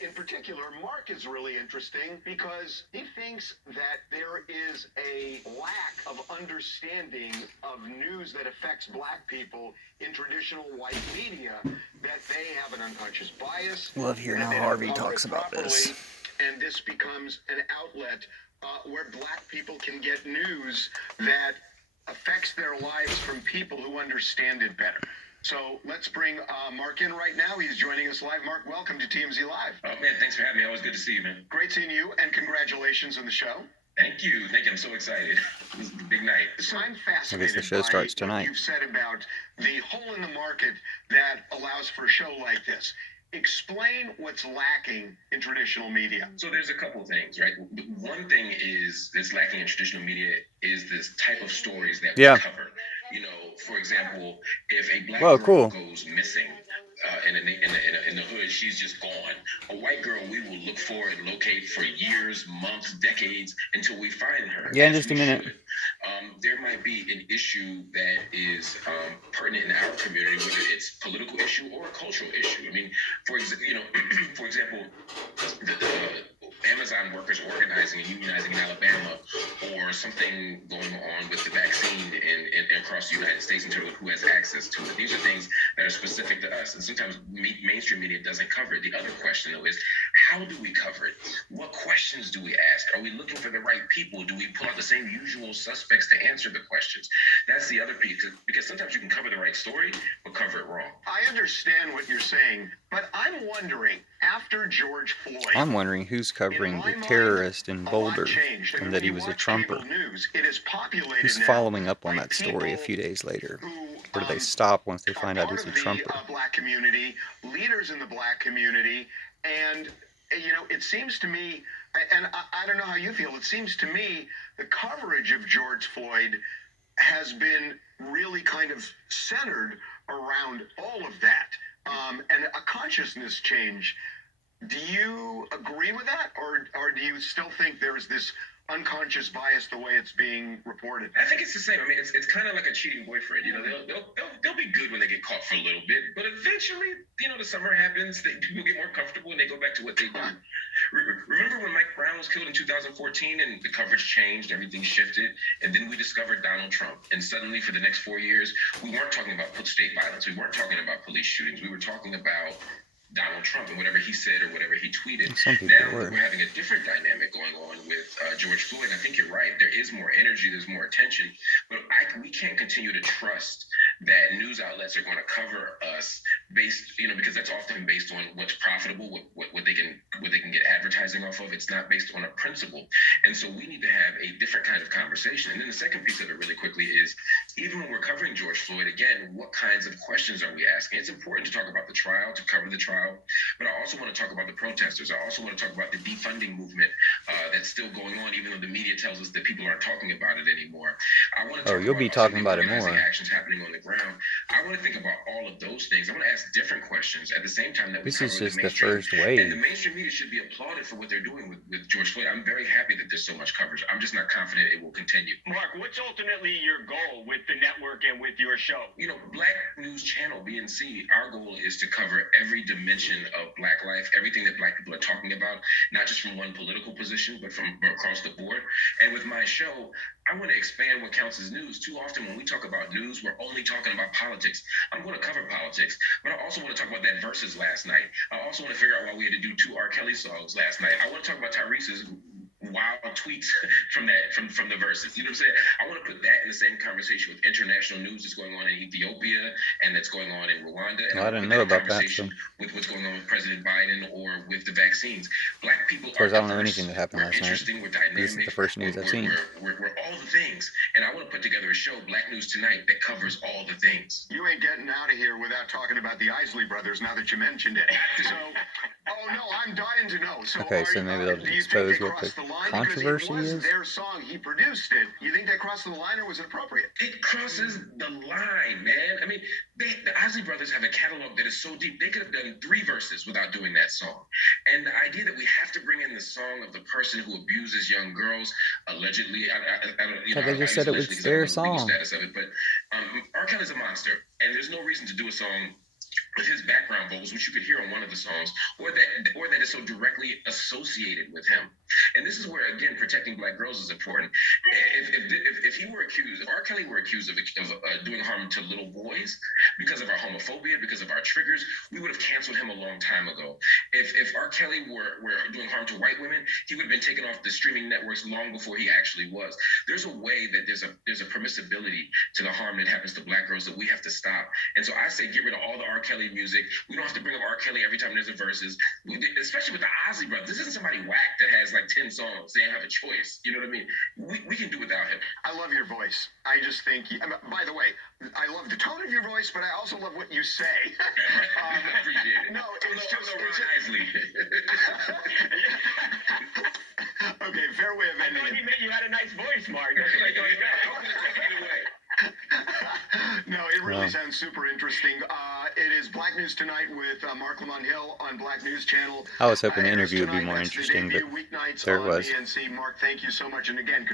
In particular, Mark is really interesting because he thinks that there is a lack of understanding of news that affects black people in traditional white media, that they have an unconscious bias, Love hearing that how they don't Harvey cover talks it about properly, this. and this becomes an outlet where black people can get news that affects their lives from people who understand it better. So let's bring Mark in right now. He's joining us live. Mark, welcome to TMZ Live. Oh, man, thanks for having me. Always good to see you, man. Great seeing you, and congratulations on the show. Thank you. Thank you. I'm so excited. This is a big night. So I'm I guess fascinated the show by starts what tonight. you've said about the hole in the market that allows for a show like this. Explain what's lacking in traditional media. So there's a couple things, right? One thing is that's lacking in traditional media is this type of stories that we cover. You know, for example, if a black girl goes missing in the hood, she's just gone. A white girl, we will look for and locate for years, months, decades until we find her. Yeah, in just a minute. There might be an issue that is pertinent in our community, whether it's a political issue or a cultural issue. I mean, for example, the Amazon workers organizing and unionizing in Alabama, or something going on with the vaccine in across the United States in terms of who has access to it. These are things that are specific to us, and sometimes mainstream media doesn't cover it. The other question, though, is how do we cover it? What questions do we ask? Are we looking for the right people? Do we pull out the same usual suspects to answer the questions? That's the other piece, because sometimes you can cover the right story, but cover it wrong. I understand what you're saying, but I'm wondering, after George Floyd, I'm wondering who's covering the terrorist in Boulder and that he was a Trumper. Who's following up on that story a few days later? Or do they stop once they find out he's a Trumper? Black community, leaders in the black community, and it seems to me, and I don't know how you feel, it seems to me the coverage of George Floyd has been really kind of centered around all of that, and a consciousness change. Do you agree with that, or do you still think there is this unconscious bias the way it's being reported? I think it's the same. I mean, it's kind of like a cheating boyfriend. You know, they'll be good when they get caught for a little bit, but eventually, the summer happens. People get more comfortable and they go back to what they do. Remember when Mike Brown was killed in 2014 and the coverage changed, everything shifted, and then we discovered Donald Trump, and suddenly for the next 4 years, we weren't talking about state violence. We weren't talking about police shootings. We were talking about Donald Trump and whatever he said or whatever he tweeted. Now we're having a different dynamic going on with George Floyd. I think you're right. There is more energy. There's more attention. But we can't continue to trust that news outlets are going to cover us based, because that's often based on what's profitable, what they can get advertising off of. It's not based on a principle. And so we need to have a different kind of conversation. And then the second piece of it really quickly is, even when we're covering George Floyd, again, what kinds of questions are we asking? It's important to talk about the trial, to cover the trial, but I also want to talk about the protesters. I also want to talk about the defunding movement that's still going on, even though the media tells us that people aren't talking about it anymore. I want to you'll be talking about it more. Actions happening on the ground. I want to think about all of those things. I want to ask different questions at the same time that this is just the first wave. And the mainstream media should be applauded for what they're doing with George Floyd. I'm very happy that there's so much coverage. I'm just not confident it will continue. Mark, what's ultimately your goal with the network and with your show? Black News Channel, BNC, our goal is to cover every dimension of Black life, everything that Black people are talking about, not just from one political position, but from across the board. And with my show, I want to expand what counts as news. Too often when we talk about news, we're only talking about politics. I'm going to cover politics, but I also want to talk about that versus last night. I also want to figure out why we had to do 2 R. Kelly songs last night. I want to talk about Tyrese's wild tweets from the verses. You know what I'm saying? I want to put that in the same conversation with international news that's going on in Ethiopia and that's going on in Rwanda. And I didn't know about that. With what's going on with President Biden or with the vaccines. Black people of course, I don't know anything that happened last night. This is the first news I've seen. We're all the things. And I want to put together a show, Black News Tonight, that covers all the things. You ain't getting out of here without talking about the Isley Brothers now that you mentioned it. So, no, I'm dying to know. So okay, so maybe they'll expose what the controversy is? Their song, he produced it. You think they crossed the line, or was it appropriate? It crosses the line, man. I mean, the Isley Brothers have a catalog that is so deep. They could have done 3 verses without doing that song. And the idea that we have to bring in the song of the person who abuses young girls, allegedly, they just said it was their song. Status of it, but R. Kelly's a monster, and there's no reason to do a song with his background vocals, which you could hear on one of the songs, or that is so directly associated with him. And this is where, again, protecting black girls is important. If he were accused, if R. Kelly were accused of doing harm to little boys because of our homophobia, because of our triggers, we would have canceled him a long time ago. If R. Kelly were doing harm to white women, he would have been taken off the streaming networks long before he actually was. There's a way that there's a permissibility to the harm that happens to black girls that we have to stop. And so I say get rid of all the R. Kelly music. We don't have to bring up R. Kelly every time there's a verses, especially with the Ozzy brothers. This isn't somebody whack that has like 10 songs. They don't have a choice. You know what I mean? We can do without him. I love your voice. I just think, by the way, I love the tone of your voice, but I also love what you say. I appreciate it. No, it's just... Isley. Okay, fair way of ending it. I thought you meant you had a nice voice, Mark. That's what I thought you meant. No, it really sounds super interesting. It is Black News Tonight with Mark Lamont Hill on Black News Channel. I was hoping the interview would be more interesting, but there it was. Mark, thank you so much. And again,